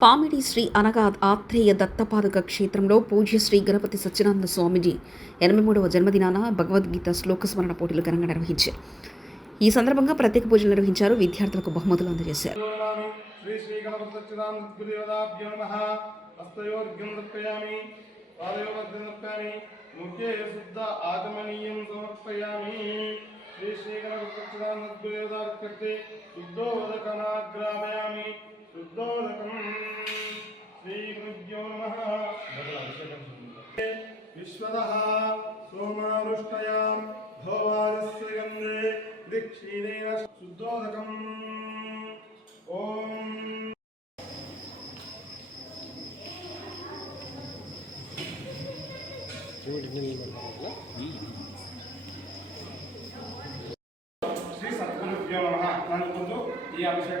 పామిడి శ్రీ అనగా ఆత్రేయ దత్తపాదక క్షేత్రంలో పూజ్య శ్రీ గణపతి సత్యనారాయణ స్వామిజీ ఎనభై మూడవ జన్మదినాన భగవద్గీత శ్లోక స్మరణ పోటీలు ఘనంగా నిర్వహించారు. ఈ సందర్భంగా ప్రత్యేక పూజలు నిర్వహించారు విద్యార్థులకు బహుమతులు అందజేశారు. శ్రీ శ్రీ గణపతి श्रीगुरुभ्यो नमः विश्वतः सोमानुष्टयां भवारस्य गन्धे दीक्षीणेन शुद्धोदकम् ॐ ಶ್ರೀ ಸದ್ಗುರುಭ್ಯೋ ನಮಃ ನಾನು ಒಂದು ಈ ಅಭಿಷೇಕ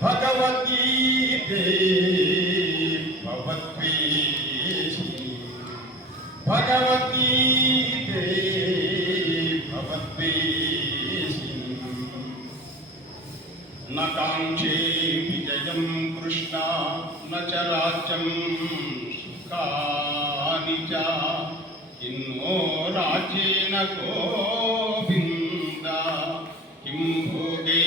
ഭഗവത്ഗീതേ ഭവത്വേഷു ഭഗവത്ഗീതേ ഭവത്വേഷു ന കാംക്ഷേ വിജയം കൃഷ്ണ ന ച രാജ്യം സുഖാനി ച. ഇന്നോ രാജേന ഗോവിന്ദ കിം ഭോഗേ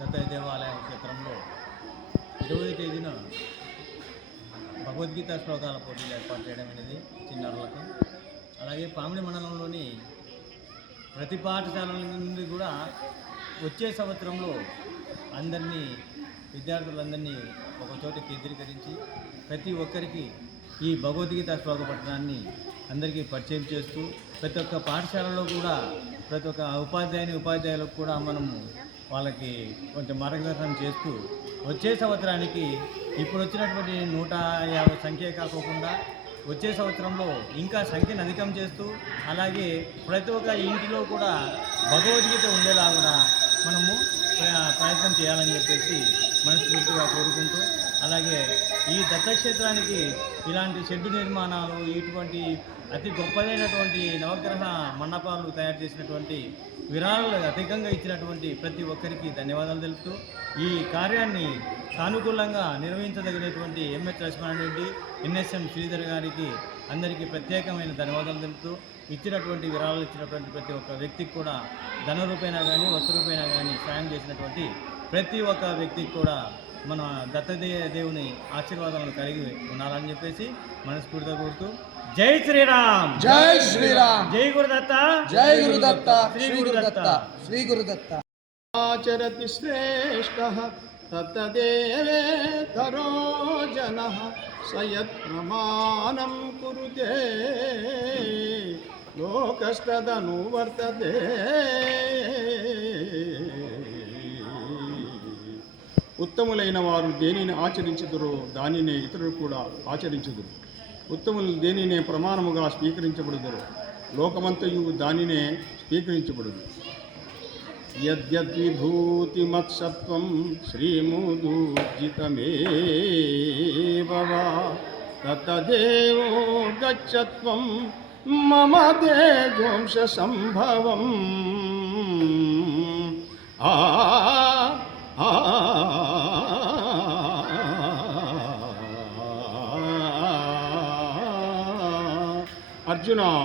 దత్తయ దేవాలయ క్షేత్రంలో ఇరవై తేదీన భగవద్గీత శ్లోకాల పోటీలు ఏర్పాటు చేయడం అనేది చిన్నారులకు. అలాగే పామిడి మండలంలోని ప్రతి పాఠశాలల నుండి కూడా వచ్చే సంవత్సరంలో అందరినీ విద్యార్థులందరినీ ఒక చోట కేంద్రీకరించి ప్రతి ఒక్కరికి ఈ భగవద్గీత శ్లోక పట్టణాన్ని అందరికీ పరిచయం చేస్తూ ప్రతి ఒక్క పాఠశాలలో కూడా ప్రతి ఒక్క ఉపాధ్యాయుని ఉపాధ్యాయులకు కూడా మనము వాళ్ళకి కొంచెం మార్గదర్శనం చేస్తూ వచ్చే సంవత్సరానికి ఇప్పుడు వచ్చినటువంటి నూట యాభై సంఖ్య కాకోకుండా వచ్చే సంవత్సరంలో ఇంకా సంఖ్యను అధికం చేస్తూ అలాగే ప్రతి ఒక్క ఇంటిలో కూడా భగవద్గీత ఉండేలాగా మనము ప్రయత్నం చేయాలని చెప్పేసి మనస్ఫూర్తిగా కోరుకుంటూ అలాగే ఈ దత్తక్షేత్రానికి ఇలాంటి షెడ్డు నిర్మాణాలు ఇటువంటి అతి గొప్పదైనటువంటి నవగ్రహ మండపాలు తయారు చేసినటువంటి విరాళాలు అధికంగా ఇచ్చినటువంటి ప్రతి ఒక్కరికి ధన్యవాదాలు తెలుపుతూ ఈ కార్యాన్ని సానుకూలంగా నిర్వహించదగినటువంటి ఎంఎస్ లక్ష్మణ్ రెడ్డి ఎన్ఎస్ఎం శ్రీధర్ గారికి అందరికీ ప్రత్యేకమైన ధన్యవాదాలు తెలుపుతూ ఇచ్చినటువంటి విరాళాలు ఇచ్చినటువంటి ప్రతి ఒక్క వ్యక్తికి కూడా ధన రూపేణా కానీ వస్తు రూపేణా కానీ సాయం చేసినటువంటి ప్రతి ఒక్క వ్యక్తికి కూడా మన దత్తదే దేవుని ఆశీర్వాదాలను కలిగి ఉండాలని చెప్పేసి మనస్ఫూర్తిగా కోరుతూ జై శ్రీరామ్! జై శ్రీరామ్! జై గురుదత్త! జై గురుదత్త! శ్రీ గురుదత్త! శ్రీ గురుదత్త! ఆచరతి శ్రేష్ఠ తత్తదేవేతరో జన సయత్ ప్రమాణం కురుతే. కష్టదను వర్తతే. ఉత్తములైన వారు దేనిని ఆచరించుదురో దానినే ఇతరులు కూడా ఆచరించుదురు. ఉత్తములు దేనినే ప్రమాణముగా స్వీకరించబడుదురు లోకమంతయు దానినే స్వీకరించబడుదు. యద్యద్విభూతిమత్సత్వం శ్రీముదూర్జితమేవ వా తతదేవో గచ్చత్వం మమ దేజోంశ సంభవం ఆ అర్జున